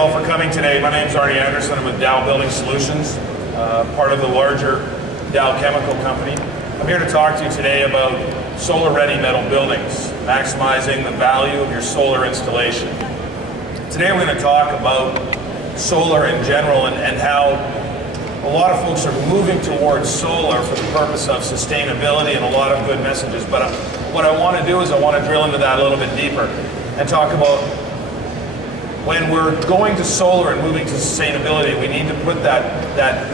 all for coming today. My name is Arne. I'm with Dow Building Solutions, part of the larger Dow Chemical Company. I'm here to talk to you today about solar-ready metal buildings, maximizing the value of your solar installation. Today we're going to talk about solar in general and how a lot of folks are moving towards solar for the purpose of sustainability and a lot of good messages. But what I want to do is I want to drill into that a little bit deeper and talk about when we're going to solar and moving to sustainability, we need to put that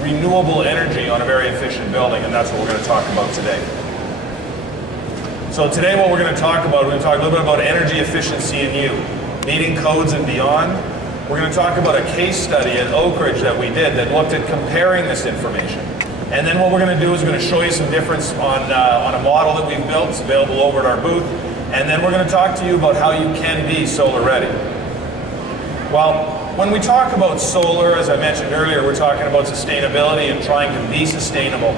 renewable energy on a very efficient building, and that's what we're going to talk about today. So today what we're going to talk about, we're going to talk a little bit about energy efficiency in you, meeting codes and beyond. We're going to talk about a case study at Oak Ridge that we did that looked at comparing this information. And then what we're going to do is we're going to show you some difference on a model that we've built. It's available over at our booth. And then we're going to talk to you about how you can be solar ready. Well, when we talk about solar, as I mentioned earlier, we're talking about sustainability and trying to be sustainable.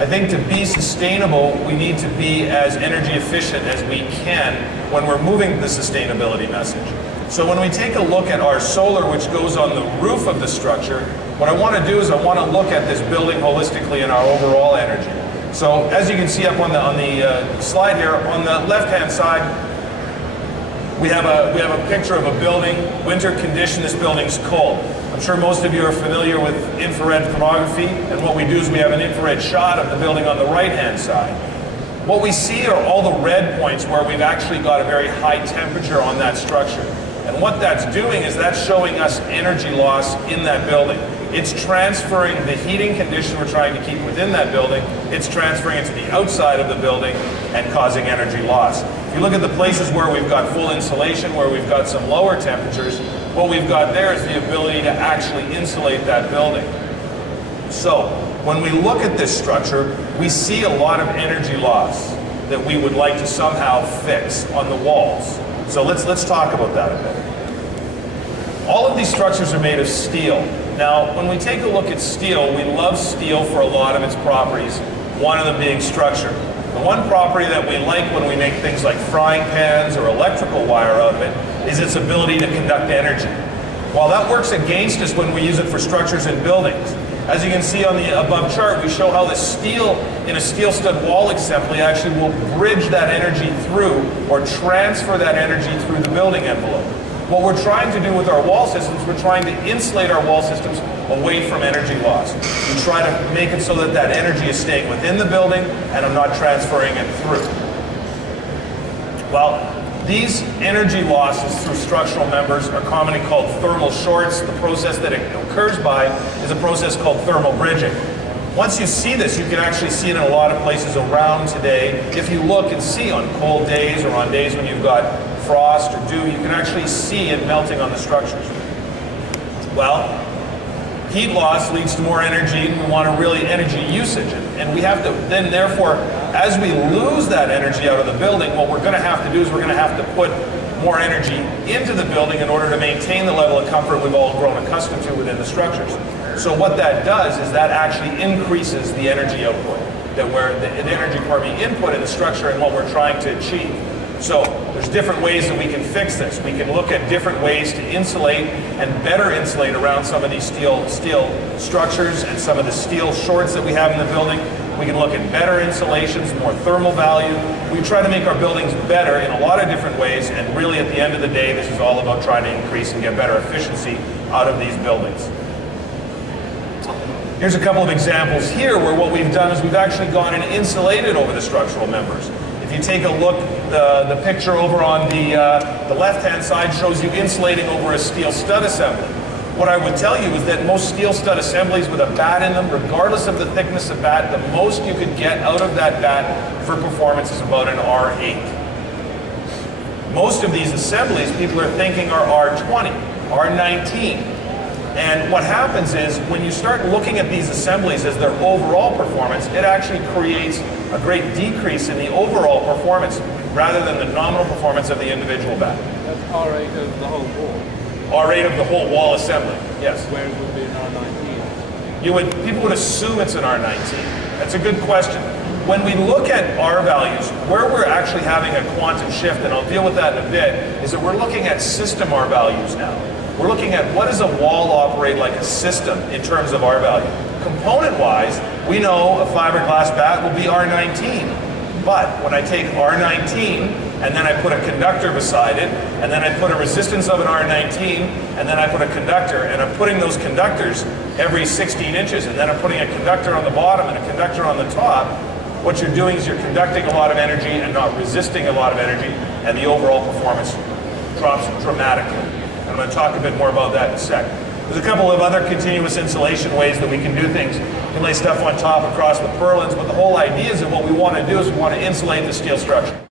I think to be sustainable, we need to be as energy efficient as we can when we're moving the sustainability message. So when we take a look at our solar, which goes on the roof of the structure, what I want to do is I want to look at this building holistically and our overall energy. So as you can see up on the slide here, on the left-hand side, we have a picture of a building, winter condition. This building's cold. I'm sure most of you are familiar with infrared thermography, and what we do is we have an infrared shot of the building on the right-hand side. What we see are all the red points where we've actually got a very high temperature on that structure. And what that's doing is that's showing us energy loss in that building. It's transferring the heating condition we're trying to keep within that building, it's transferring it to the outside of the building and causing energy loss. If you look at the places where we've got full insulation, where we've got some lower temperatures, what we've got there is the ability to actually insulate that building. So when we look at this structure, we see a lot of energy loss that we would like to somehow fix on the walls. So let's talk about that a bit. All of these structures are made of steel. Now, when we take a look at steel, we love steel for a lot of its properties, one of them being structure. The one property that we like when we make things like frying pans or electrical wire out of it is its ability to conduct energy. While that works against us when we use it for structures and buildings, as you can see on the above chart, we show how the steel in a steel stud wall assembly actually will bridge that energy through or transfer that energy through the building envelope. What we're trying to do with our wall systems, we're trying to insulate our wall systems away from energy loss. We try to make it so that that energy is staying within the building and I'm not transferring it through. Well, these energy losses through structural members are commonly called thermal shorts. The process that it occurs by is a process called thermal bridging. Once you see this, you can actually see it in a lot of places around today. If you look and see on cold days or on days when you've got frost or dew, you can actually see it melting on the structures. Well, heat loss leads to more energy, and we want to really energy usage. And we have to then, therefore, as we lose that energy out of the building, what we're going to have to do is we're going to have to put more energy into the building in order to maintain the level of comfort we've all grown accustomed to within the structures. So what that does is that actually increases the energy output, the energy input in the structure and what we're trying to achieve. So there's different ways that we can fix this. We can look at different ways to insulate and better insulate around some of these steel structures and some of the steel shorts that we have in the building. We can look at better insulations, more thermal value. We try to make our buildings better in a lot of different ways, and really at the end of the day, this is all about trying to increase and get better efficiency out of these buildings. Here's a couple of examples here where what we've done is we've actually gone and insulated over the structural members. If you take a look, the picture over on the left-hand side shows you insulating over a steel stud assembly. What I would tell you is that most steel stud assemblies with a bat in them, regardless of the thickness of bat, the most you could get out of that bat for performance is about an R8. Most of these assemblies, people are thinking are R20, R19. And what happens is, when you start looking at these assemblies as their overall performance, it actually creates a great decrease in the overall performance rather than the nominal performance of the individual bat. That's R8 of the whole wall? R8 of the whole wall assembly, yes. Where it would be an R19? People would assume it's an R19. That's a good question. When we look at R values, where we're actually having a quantum shift, and I'll deal with that in a bit, is that we're looking at system R values now. We're looking at what does a wall operate like a system in terms of R value. Component-wise, we know a fiberglass bat will be R19. But when I take R19 and then I put a conductor beside it, and then I put a resistance of an R19, and then I put a conductor, and I'm putting those conductors every 16 inches, and then I'm putting a conductor on the bottom and a conductor on the top, what you're doing is you're conducting a lot of energy and not resisting a lot of energy, and the overall performance drops dramatically. And I'm going to talk a bit more about that in a sec. There's a couple of other continuous insulation ways that we can do things. You can lay stuff on top across with purlins, but the whole idea is that what we want to do is we want to insulate the steel structure.